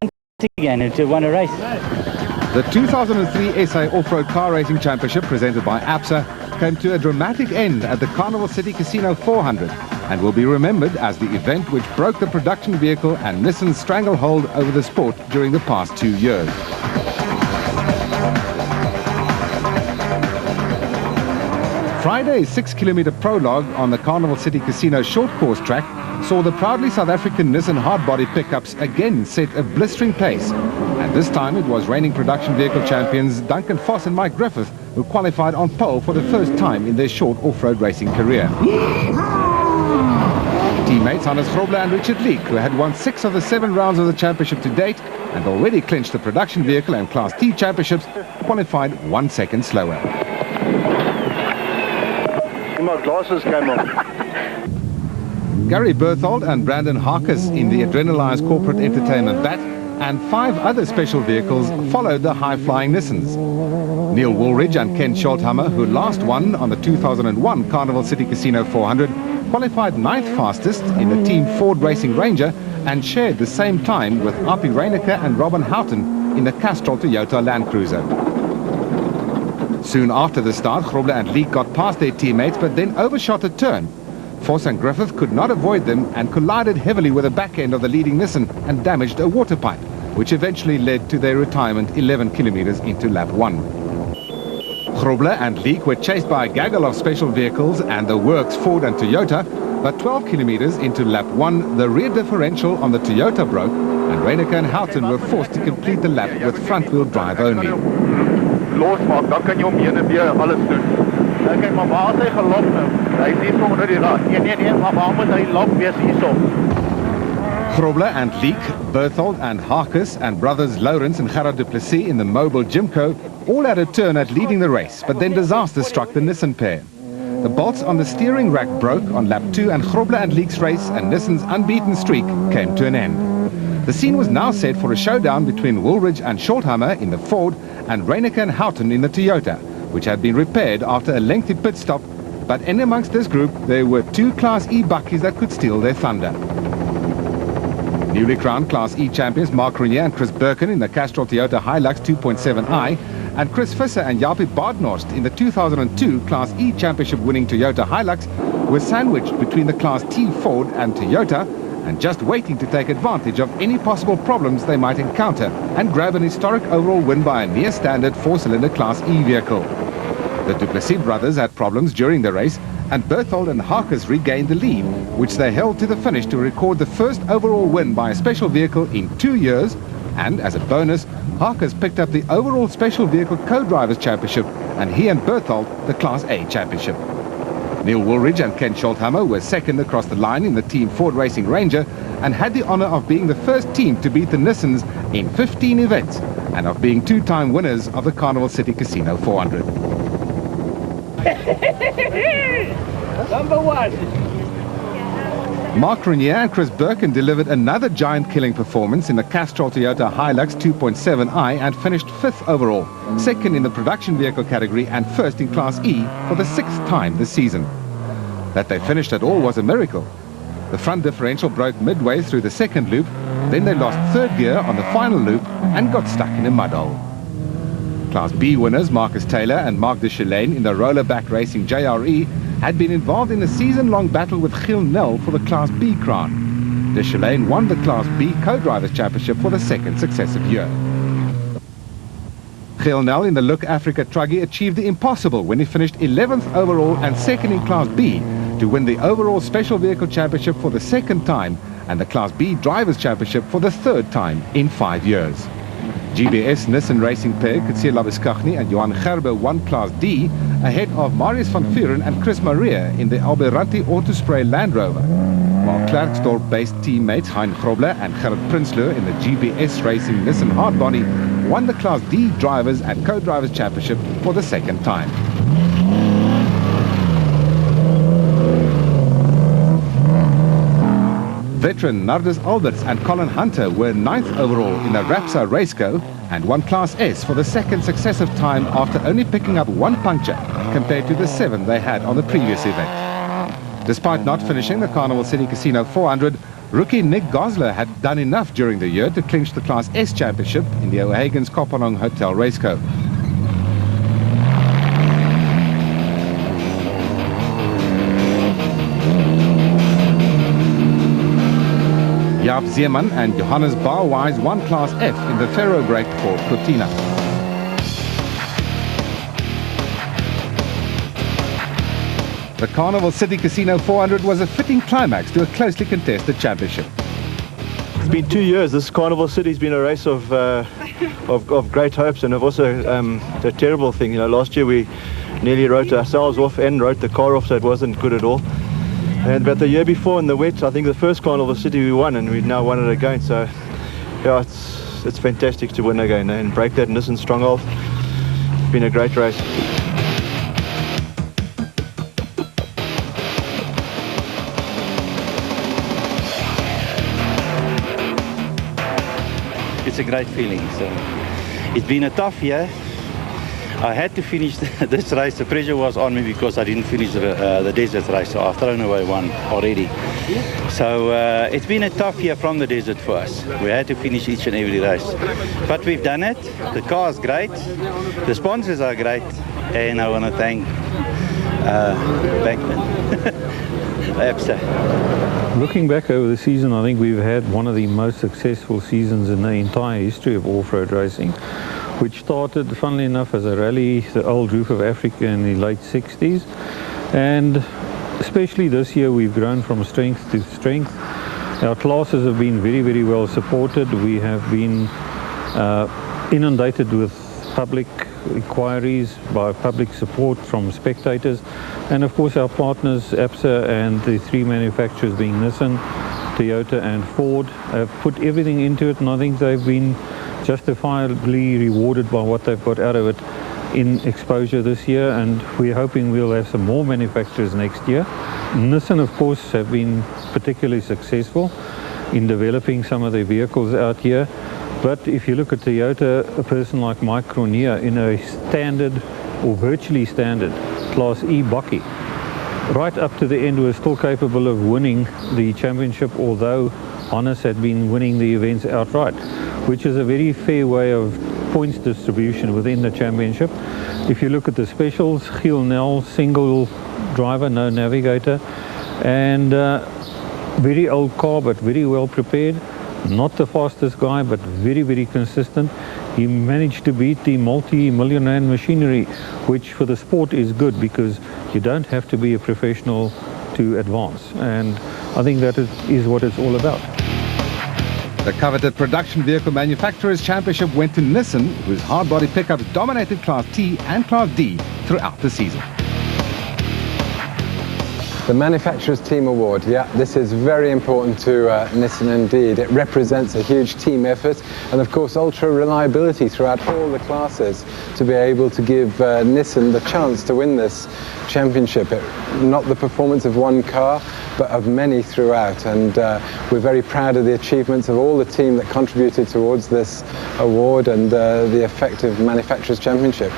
front again and to win a race. The 2003 SA Off-Road Car Racing Championship, presented by APSA, came to a dramatic end at the Carnival City Casino 400 and will be remembered as the event which broke the production vehicle and Nissan's stranglehold over the sport during the past 2 years. Friday's 6-kilometer prologue on the Carnival City Casino short course track saw the proudly South African Nissan hardbody pickups again set a blistering pace. And this time it was reigning production vehicle champions Duncan Foss and Mike Griffith who qualified on pole for the first time in their short off-road racing career. Teammates Hannes Grobler and Richard Leek, who had won 6 of the 7 rounds of the championship to date and already clinched the production vehicle and Class T championships, qualified 1 second slower. My glasses came off. Gary Berthold and Brandon Harkes in the adrenalized corporate entertainment BAT and 5 other special vehicles followed the high-flying Nissans. Neil Woolridge and Ken Scholthammer, who last won on the 2001 Carnival City Casino 400, qualified 9th fastest in the Team Ford Racing Ranger and shared the same time with Api Reinecker and Robin Houghton in the Castrol Toyota Land Cruiser. Soon after the start, Grobler and Leek got past their teammates but then overshot a turn. Foss and Griffith could not avoid them and collided heavily with the back end of the leading Nissan and damaged a water pipe, which eventually led to their retirement 11 kilometers into lap 1. Grobler and Leek were chased by a gaggle of special vehicles and the works Ford and Toyota, but 12 kilometers into lap 1, the rear differential on the Toyota broke and Reinecker and Houghton were forced to complete the lap with front-wheel drive only. Losmaak, dan kan jy hom heen en weer alles doen. Kyk, maar waar is hy gelop nou? Hy is hier onder die raad. Nee, maar waar moet hy loop wees hierso? Grobler and Leek, Berthold and Harkes and brothers Lawrence and Gerard du Plessis in the Mobile Jimco all had a turn at leading the race, but then disaster struck the Nissan pair. The bolts on the steering rack broke on lap 2 and Grobler and Leek's race and Nissan's unbeaten streak came to an end. The scene was now set for a showdown between Woolridge and Scholthammer in the Ford and Reinecker and Houghton in the Toyota, which had been repaired after a lengthy pit stop, but in amongst this group there were 2 Class E buckies that could steal their thunder. Newly crowned Class E champions Mark Renier and Chris Birkin in the Castrol Toyota Hilux 2.7i and Chris Visser and Jaapie Badenhorst in the 2002 Class E championship winning Toyota Hilux were sandwiched between the Class T Ford and Toyota and just waiting to take advantage of any possible problems they might encounter and grab an historic overall win by a near-standard 4-cylinder Class E vehicle. The du Plessis brothers had problems during the race and Berthold and Harkes regained the lead, which they held to the finish to record the first overall win by a special vehicle in 2 years, and as a bonus, Harkes picked up the overall special vehicle co-drivers championship and he and Berthold the Class A championship. Neil Woolridge and Ken Scholthammer were second across the line in the Team Ford Racing Ranger and had the honor of being the first team to beat the Nissans in 15 events and of being 2-time winners of the Carnival City Casino 400. Number 1. Mark Renier and Chris Birkin delivered another giant-killing performance in the Castrol Toyota Hilux 2.7i and finished 5th overall, second in the production vehicle category and first in Class E for the 6th time this season. That they finished at all was a miracle. The front differential broke midway through the second loop, then they lost 3rd gear on the final loop and got stuck in a mud hole. Class B winners Marcus Taylor and Mark de Chelane in the roller-back racing JRE had been involved in a season-long battle with Giel Nel for the Class B crown. De Chelane won the Class B co-drivers championship for the 2nd successive year. Giel Nel in the Look Africa Truggy achieved the impossible when he finished 11th overall and 2nd in Class B to win the overall special vehicle championship for the 2nd time and the Class B drivers championship for the 3rd time in 5 years. GBS Nissan Racing pair Kutsia Labiskachny and Johan Gerber won Class D ahead of Marius van Vuren and Chris Maria in the Alberanti Autospray Land Rover, while Klerksdorp-based teammates Hein Grobler and Gerrit Prinsloo in the GBS Racing Nissan Hardbody won the Class D drivers and co-drivers championship for the 2nd time. Veteran Nardus Alberts and Colin Hunter were 9th overall in the Rapsa Raceco and won Class S for the 2nd successive time after only picking up 1 puncture compared to the 7 they had on the previous event. Despite not finishing the Carnival City Casino 400, Rookie Nick Gosler had done enough during the year to clinch the Class S championship in the O'Hagan's Kopanong Hotel Raceco. Jaap Zeeman and Johannes Bauwise won Class F in the thoroughbred for Cortina. The Carnival City Casino 400 was a fitting climax to a closely contested championship. It's been 2 years. This Carnival City's been a race of great hopes, and also a terrible thing. You know, last year we nearly wrote ourselves off and wrote the car off, so it wasn't good at all. But the year before in the wet, I think the first Carnival City we won, and we've now won it again. So yeah, it's fantastic to win again and break that Nissan stronghold. It's been a great race. It's a great feeling. So it's been a tough year. I had to finish this race. The pressure was on me because I didn't finish the desert race, so I've thrown away one already. So it's been a tough year from the desert for us. We had to finish each and every race. But we've done it. The car's great. The sponsors are great. And I want to thank Bankman. ABSA. Looking back over the season, I think we've had one of the most successful seasons in the entire history of off-road racing, which started, funnily enough, as a rally, the old Roof of Africa in the late 60s. And especially this year, we've grown from strength to strength. Our classes have been very, very well supported. We have been inundated with public inquiries, by public support from spectators. And of course, our partners, ABSA, and the three manufacturers being Nissan, Toyota and Ford, have put everything into it, and I think they've been justifiably rewarded by what they've got out of it in exposure this year, and we're hoping we'll have some more manufacturers next year. Nissan, of course, have been particularly successful in developing some of their vehicles out here. But if you look at Toyota, a person like Mike Cronje in a standard or virtually standard Class E Bakkie, right up to the end was still capable of winning the championship, although Honest had been winning the events outright, which is a very fair way of points distribution within the championship. If you look at the specials, Giel Nel, single driver, no navigator, and very old car but very well prepared. Not the fastest guy, but very, very consistent. He managed to beat the multi-million rand machinery, which for the sport is good because you don't have to be a professional to advance. And I think that is what it's all about. The coveted Production Vehicle Manufacturers Championship went to Nissan, whose hard-body pickups dominated Class T and Class D throughout the season. The Manufacturers Team Award, yeah, this is very important to Nissan indeed. It represents a huge team effort and of course ultra reliability throughout all the classes to be able to give Nissan the chance to win this championship. Not the performance of one car, but of many throughout, and we're very proud of the achievements of all the team that contributed towards this award and the effective Manufacturers Championship.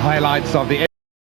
Highlights of the